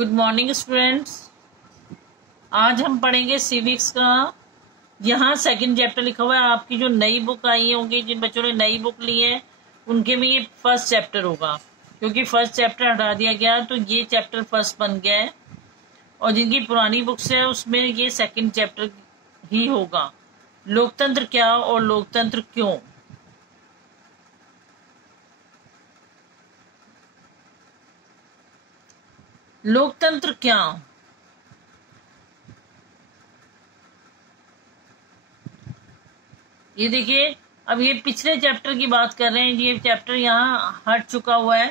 Good morning students. आज हम पढ़ेंगे सिविक्स का। यहाँ सेकंड चैप्टर लिखा हुआ है। आपकी जो नई बुक आई होंगी, जिन बच्चों ने नई बुक ली है उनके में ये फर्स्ट चैप्टर होगा, क्योंकि फर्स्ट चैप्टर हटा दिया गया तो ये चैप्टर फर्स्ट बन गया है। और जिनकी पुरानी बुक्स है उसमें ये सेकंड चैप्टर ही होगा। लोकतंत्र क्या और लोकतंत्र क्यों। लोकतंत्र क्या, ये देखिए। अब ये पिछले चैप्टर की बात कर रहे हैं, ये चैप्टर यहाँ हट चुका हुआ है,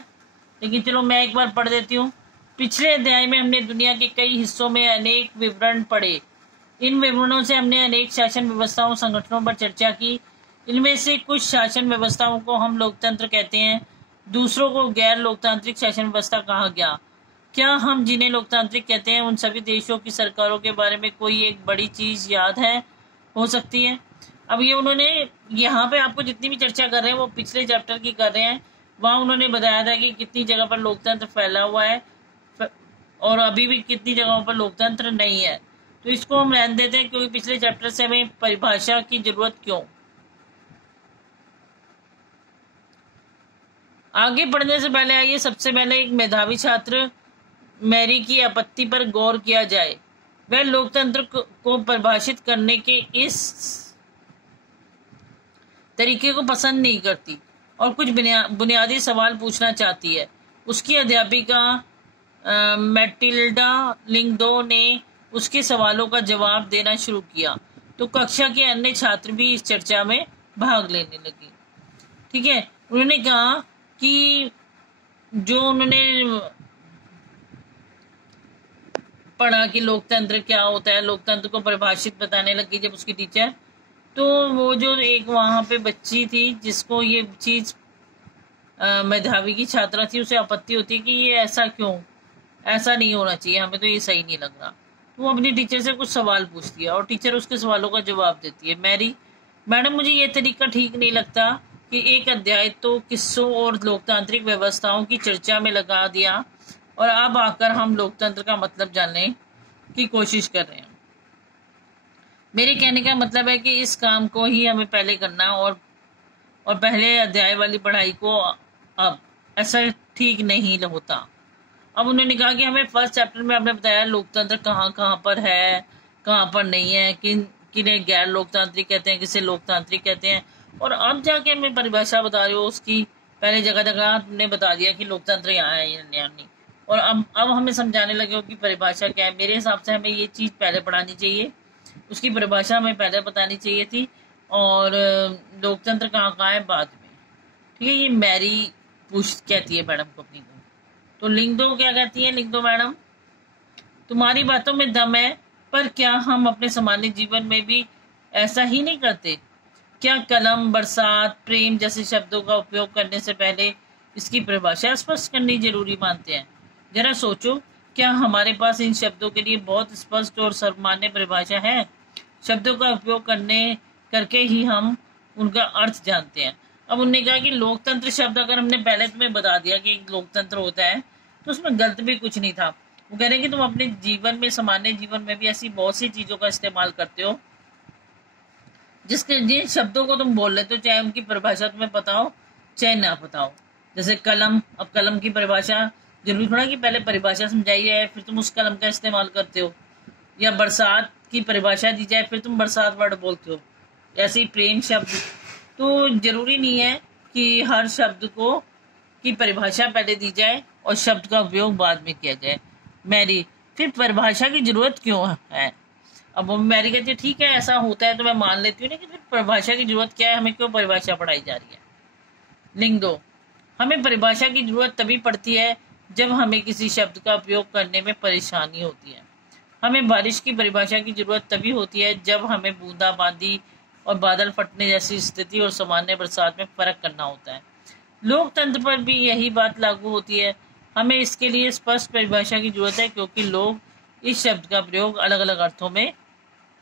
लेकिन चलो मैं एक बार पढ़ देती हूँ। पिछले अध्याय में हमने दुनिया के कई हिस्सों में अनेक विवरण पढ़े। इन विवरणों से हमने अनेक शासन व्यवस्थाओं संगठनों पर चर्चा की। इनमें से कुछ शासन व्यवस्थाओं को हम लोकतंत्र कहते हैं, दूसरों को गैर लोकतांत्रिक शासन व्यवस्था कहा गया। क्या हम जिन्हें लोकतांत्रिक कहते हैं उन सभी देशों की सरकारों के बारे में कोई एक बड़ी चीज याद है, हो सकती है। अब ये उन्होंने यहाँ पे आपको जितनी भी चर्चा कर रहे हैं वो पिछले चैप्टर की कर रहे हैं। वहां उन्होंने बताया था कि कितनी जगह पर लोकतंत्र फैला हुआ है और अभी भी कितनी जगहों पर लोकतंत्र नहीं है। तो इसको हम रहने देते हैं, क्योंकि पिछले चैप्टर से हमें परिभाषा की जरूरत क्यों। आगे बढ़ने से पहले आइए सबसे पहले एक मेधावी छात्र मैरी की आपत्ति पर गौर किया जाए। वह लोकतंत्र को परिभाषित करने के इस तरीके को पसंद नहीं करती और कुछ बुनियादी सवाल पूछना चाहती है। उसकी अध्यापिका मैटिल्डा लिंगदो ने उसके सवालों का जवाब देना शुरू किया तो कक्षा के अन्य छात्र भी इस चर्चा में भाग लेने लगे। ठीक है, उन्होंने कहा कि जो उन्होंने पढ़ा कि लोकतंत्र क्या होता है, लोकतंत्र को परिभाषित बताने लगी जब उसकी टीचर, तो वो जो एक वहां पे बच्ची थी जिसको ये चीज मेधावी की छात्रा थी, उसे आपत्ति होती है कि ये ऐसा क्यों, ऐसा नहीं होना चाहिए, हमें तो ये सही नहीं लग रहा। तो वो अपनी टीचर से कुछ सवाल पूछती है और टीचर उसके सवालों का जवाब देती है। मैडम मुझे ये तरीका ठीक नहीं लगता कि एक अध्याय तो किस्सों और लोकतांत्रिक व्यवस्थाओं की चर्चा में लगा दिया और अब आकर हम लोकतंत्र का मतलब जानने की कोशिश कर रहे हैं। मेरे कहने का मतलब है कि इस काम को ही हमें पहले करना और पहले अध्याय वाली पढ़ाई को अब ऐसा ठीक नहीं होता। अब उन्होंने कहा कि हमें फर्स्ट चैप्टर में आपने बताया लोकतंत्र कहाँ कहाँ पर है, कहाँ पर नहीं है, किन्हें गैर लोकतांत्रिक कहते हैं, किसे लोकतांत्रिक कहते हैं, और अब जाके हमें परिभाषा बता रहे हो उसकी। पहले जगह जगह ने बता दिया कि लोकतंत्र यहाँ है या नहीं, और अब हमें समझाने लगे हो कि परिभाषा क्या है। मेरे हिसाब से हमें ये चीज पहले पढ़ानी चाहिए, उसकी परिभाषा हमें पहले बतानी चाहिए थी, और लोकतंत्र कहाँ कहाँ है बाद में। ठीक है, ये मैरी कहती है मैडम को अपनी को। तो लिंगदो क्या कहती है? लिंगदो मैडम, तुम्हारी बातों में दम है, पर क्या हम अपने सामान्य जीवन में भी ऐसा ही नहीं करते? क्या कलम, बरसात, प्रेम जैसे शब्दों का उपयोग करने से पहले इसकी परिभाषा स्पष्ट करनी जरूरी मानते हैं? जरा सोचो, क्या हमारे पास इन शब्दों के लिए बहुत स्पष्ट और सर्वमान्य परिभाषा है? शब्दों का उपयोग करके ही हम उनका अर्थ जानते हैं। अब उन्होंने कहा कि लोकतंत्र शब्द अगर हमने पहले तुम्हें बता दिया कि एक लोकतंत्र होता है तो उसमें गलत भी कुछ नहीं था। वो कह रहे हैं कि तुम अपने जीवन में, सामान्य जीवन में भी ऐसी बहुत सी चीजों का इस्तेमाल करते हो जिन शब्दों को तुम बोल लेते हो, चाहे उनकी परिभाषा तुम्हें पता हो चाहे ना पता हो। जैसे कलम, अब कलम की परिभाषा जरूरी थोड़ा कि पहले परिभाषा समझाई जाए फिर तुम उस कलम का इस्तेमाल करते हो, या बरसात की परिभाषा दी जाए फिर तुम बरसात वर्ड बोलते हो। ऐसे ही प्रेम शब्द, तो जरूरी नहीं है कि हर शब्द को की परिभाषा पहले दी जाए और शब्द का उपयोग बाद में किया जाए। मैरी, फिर परिभाषा की जरूरत क्यों है? अब वो मैरी कहती है ठीक है ऐसा होता है तो मैं मान लेती हूँ, लेकिन फिर परिभाषा की जरूरत क्या है, हमें क्यों परिभाषा पढ़ाई जा रही है? लिंगदो, हमें परिभाषा की जरूरत तभी पड़ती है जब हमें किसी शब्द का उपयोग करने में परेशानी होती है। हमें बारिश की परिभाषा की जरूरत तभी होती है जब हमें बूंदाबांदी और बादल फटने जैसी स्थिति और सामान्य बरसात में फर्क करना होता है। लोकतंत्र पर भी यही बात लागू होती है। हमें इसके लिए स्पष्ट परिभाषा की जरूरत है, क्योंकि लोग इस शब्द का प्रयोग अलग अलग अर्थों में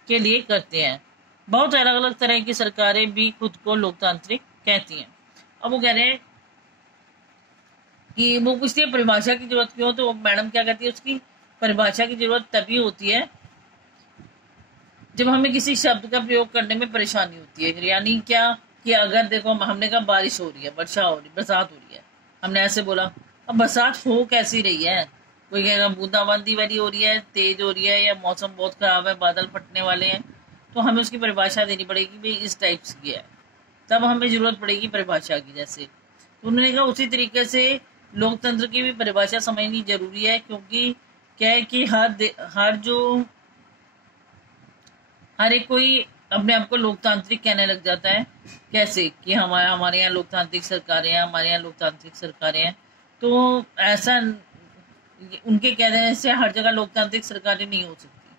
के लिए करते हैं। बहुत अलग अलग तरह की सरकारें भी खुद को लोकतांत्रिक कहती हैं। अब वो कह रहे हैं कि वो पूछती है परिभाषा की जरूरत क्यों, तो मैडम क्या कहती है उसकी परिभाषा की जरूरत तभी होती है जब हमें किसी शब्द का प्रयोग करने में परेशानी होती है। यानी क्या कि अगर देखो हमने कहा बारिश हो रही है, वर्षा हो रही, बरसात हो रही है, हमने ऐसे बोला, अब बरसात हो कैसी रही है? कोई कहेगा बूंदाबांदी वाली हो रही है, तेज हो रही है, या मौसम बहुत खराब है, बादल फटने वाले हैं, तो हमें उसकी परिभाषा देनी पड़ेगी, भाई इस टाइप की है, तब हमें जरूरत पड़ेगी परिभाषा की। जैसे तो उन्होंने कहा उसी तरीके से लोकतंत्र की भी परिभाषा समझनी जरूरी है, क्योंकि क्या है कि हर एक कोई अपने आप को लोकतांत्रिक कहने लग जाता है। कैसे कि हमारे यहाँ लोकतांत्रिक सरकारें हैं, हमारे यहाँ लोकतांत्रिक सरकारें हैं, तो ऐसा उनके कह देने से हर जगह लोकतांत्रिक सरकारें नहीं हो सकती।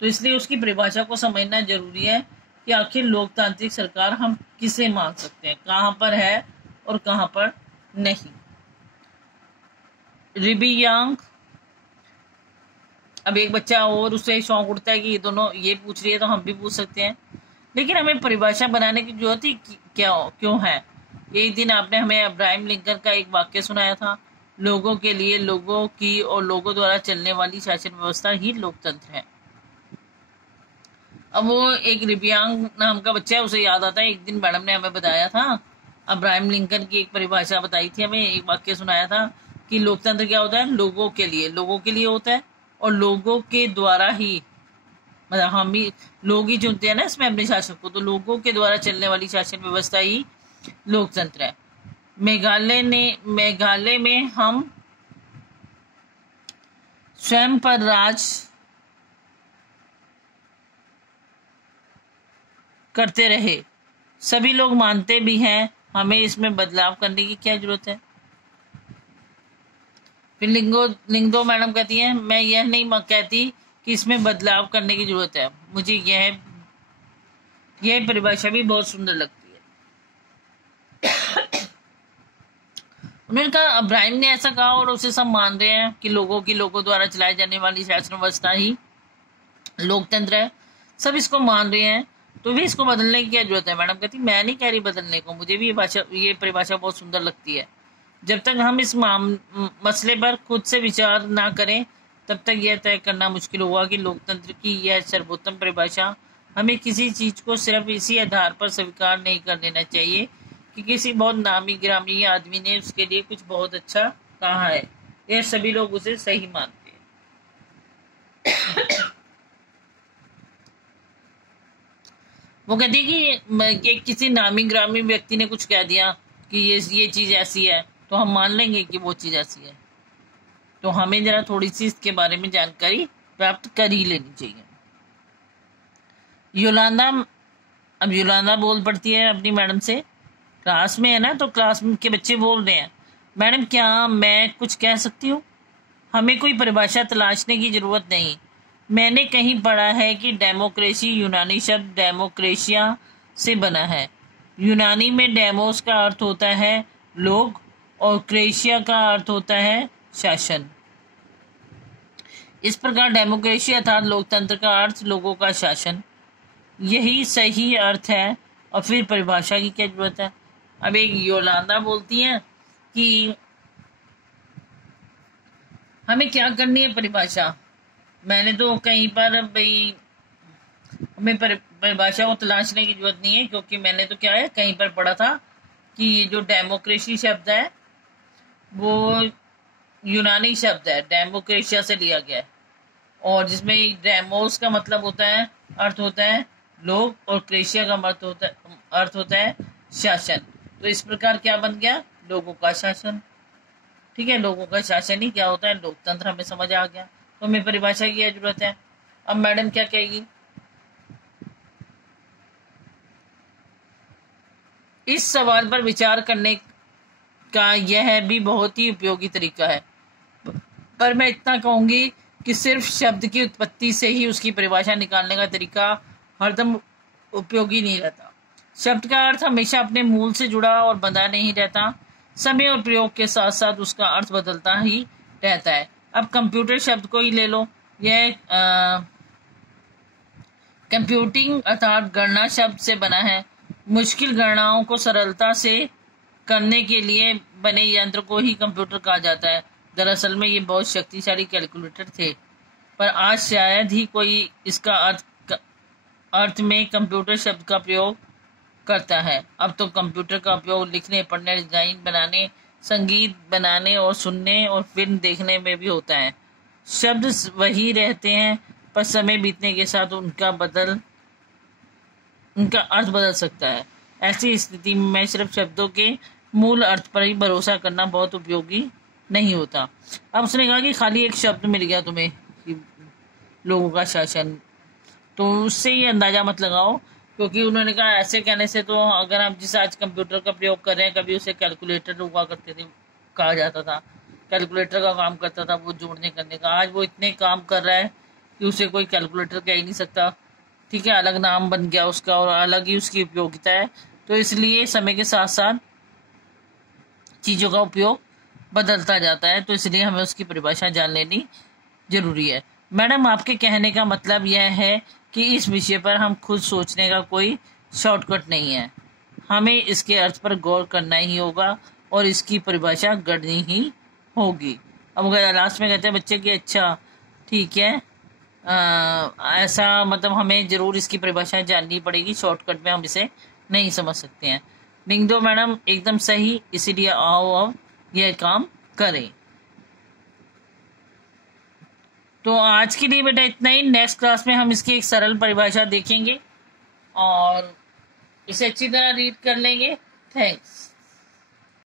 तो इसलिए उसकी परिभाषा को समझना जरूरी है कि आखिर लोकतांत्रिक सरकार हम किसे मान सकते हैं, कहाँ पर है और कहाँ पर नहीं। रिबी यांग, अब एक बच्चा और उससे शौक उठता है कि ये दोनों ये पूछ रही है तो हम भी पूछ सकते हैं, लेकिन हमें परिभाषा बनाने की जरूरत ही क्यों है? एक दिन आपने हमें अब्राहम लिंकन का एक वाक्य सुनाया था, लोगों के लिए, लोगों की और लोगों द्वारा चलने वाली शासन व्यवस्था ही लोकतंत्र है। अब वो एक रिबियांग नाम का बच्चा है, उसे याद आता है एक दिन मैडम ने हमें बताया था, अब्राहम लिंकन की एक परिभाषा बताई थी, हमें एक वाक्य सुनाया था कि लोकतंत्र क्या होता है? लोगों के लिए होता है और लोगों के द्वारा ही, मतलब हम ही लोग ही चुनते हैं ना इसमें अपने शासक को, तो लोगों के द्वारा चलने वाली शासन व्यवस्था ही लोकतंत्र है। मेघालय में हम स्वयं पर राज करते रहे, सभी लोग मानते भी हैं, हमें इसमें बदलाव करने की क्या जरूरत है? फिर लिंगदो मैडम कहती हैं, मैं यह नहीं कहती कि इसमें बदलाव करने की जरूरत है, मुझे यह परिभाषा भी बहुत सुंदर लगती है। उन्होंने कहा अब्राहम ने ऐसा कहा और उसे सब मान रहे हैं कि लोगों द्वारा चलाई जाने वाली शासन व्यवस्था ही लोकतंत्र है, सब इसको मान रहे हैं, तो भी इसको बदलने की क्या जरूरत है? मैडम कहती मैं नहीं कह रही बदलने को, मुझे भी ये परिभाषा बहुत सुंदर लगती है। जब तक हम इस मसले पर खुद से विचार ना करें तब तक यह तय करना मुश्किल होगा कि लोकतंत्र की यह सर्वोत्तम परिभाषा। हमें किसी चीज को सिर्फ इसी आधार पर स्वीकार नहीं कर देना चाहिए कि किसी बहुत नामी गिरामी आदमी ने उसके लिए कुछ बहुत अच्छा कहा है, यह सभी लोग उसे सही मानते हैं। वो कहती है कि किसी नामी ग्रामी व्यक्ति ने कुछ कह दिया कि ये चीज ऐसी है, तो हम मान लेंगे कि वो चीज ऐसी है, तो हमें जरा थोड़ी सी इसके बारे में जानकारी प्राप्त कर ही लेनी चाहिए। योलांदा बोल पड़ती है अपनी मैडम से, क्लास में है ना, तो क्लास के बच्चे बोल रहे हैं, मैडम क्या मैं कुछ कह सकती हूँ? हमें कोई परिभाषा तलाशने की जरूरत नहीं। मैंने कहीं पढ़ा है कि डेमोक्रेसी यूनानी शब्द डेमोक्रेशिया से बना है। यूनानी में डेमोस का अर्थ होता है लोग और क्रेशिया का अर्थ होता है शासन। इस प्रकार डेमोक्रेसी अर्थात लोकतंत्र का अर्थ लोगों का शासन, यही सही अर्थ है, और फिर परिभाषा की क्या जरूरत है? अब एक योलांदा बोलती है कि हमें क्या करनी है परिभाषा। मैंने तो कहीं पर भाई हमें परिभाषा को तलाशने की जरूरत नहीं है, क्योंकि मैंने तो क्या है कहीं पर पढ़ा था कि ये जो डेमोक्रेसी शब्द है वो यूनानी शब्द है, डेमोक्रेशिया से लिया गया है, और जिसमें डेमोस का मतलब होता है, अर्थ होता है लोग, और क्रेशिया का अर्थ होता है शासन। तो इस प्रकार क्या बन गया? लोगों का शासन। ठीक है, लोगों का शासन ही क्या होता है? लोकतंत्र। हमें समझ आ गया, तो हमें परिभाषा की क्या जरूरत है? अब मैडम क्या कहेगी? इस सवाल पर विचार करने का यह भी बहुत ही उपयोगी तरीका है, पर मैं इतना कहूंगी कि सिर्फ शब्द की उत्पत्ति से ही उसकी परिभाषा निकालने का तरीका हरदम उपयोगी नहीं रहता। शब्द का अर्थ हमेशा अपने मूल से जुड़ा और बंधा नहीं रहता, समय और प्रयोग के साथ साथ उसका अर्थ बदलता ही रहता है। अब कंप्यूटर शब्द को ही ले लो, यह कंप्यूटिंग अर्थात गणना शब्द से बना है। मुश्किल गणनाओं को सरलता से करने के लिए बने यंत्र को ही कंप्यूटर कहा जाता है। दरअसल में ये बहुत शक्तिशाली कैलकुलेटर थे, पर आज शायद ही कोई इसका अर्थ में कंप्यूटर शब्द का प्रयोग करता है। अब तो कंप्यूटर का उपयोग लिखने, पढ़ने, डिजाइन बनाने, संगीत बनाने और सुनने और फिल्म देखने में भी होता है। शब्द वही रहते हैं, पर समय बीतने के साथ उनका अर्थ बदल सकता है। ऐसी स्थिति में सिर्फ शब्दों के मूल अर्थ पर ही भरोसा करना बहुत उपयोगी नहीं होता। अब उसने कहा कि खाली एक शब्द मिल गया तुम्हें कि लोगों का शासन, तो उससे ही अंदाजा मत लगाओ, क्योंकि उन्होंने कहा ऐसे कहने से तो अगर हम जिस आज कंप्यूटर का प्रयोग कर रहे हैं, कभी उसे कैलकुलेटर हुआ करते थे, कहा जाता था कैलकुलेटर का काम करता था वो जोड़ने करने का। आज वो इतने काम कर रहा है कि उसे कोई कैलकुलेटर कह ही नहीं सकता। ठीक है, अलग नाम बन गया उसका और अलग ही उसकी उपयोगिता है। तो इसलिए समय के साथ साथ चीज़ों का उपयोग बदलता जाता है, तो इसलिए हमें उसकी परिभाषा जान लेनी जरूरी है। मैडम, आपके कहने का मतलब यह है कि इस विषय पर हम खुद सोचने का कोई शॉर्टकट नहीं है, हमें इसके अर्थ पर गौर करना ही होगा और इसकी परिभाषा गढ़नी ही होगी। अब अगर लास्ट में कहते हैं बच्चे कि अच्छा ठीक है, ऐसा मतलब हमें जरूर इसकी परिभाषा जाननी पड़ेगी, शॉर्टकट में हम इसे नहीं समझ सकते हैं। लिख दो मैडम, एकदम सही, इसीलिए आओ अब यह काम करें। तो आज के लिए बेटा इतना ही। नेक्स्ट क्लास में हम इसकी एक सरल परिभाषा देखेंगे और इसे अच्छी तरह रीड कर लेंगे। थैंक्स।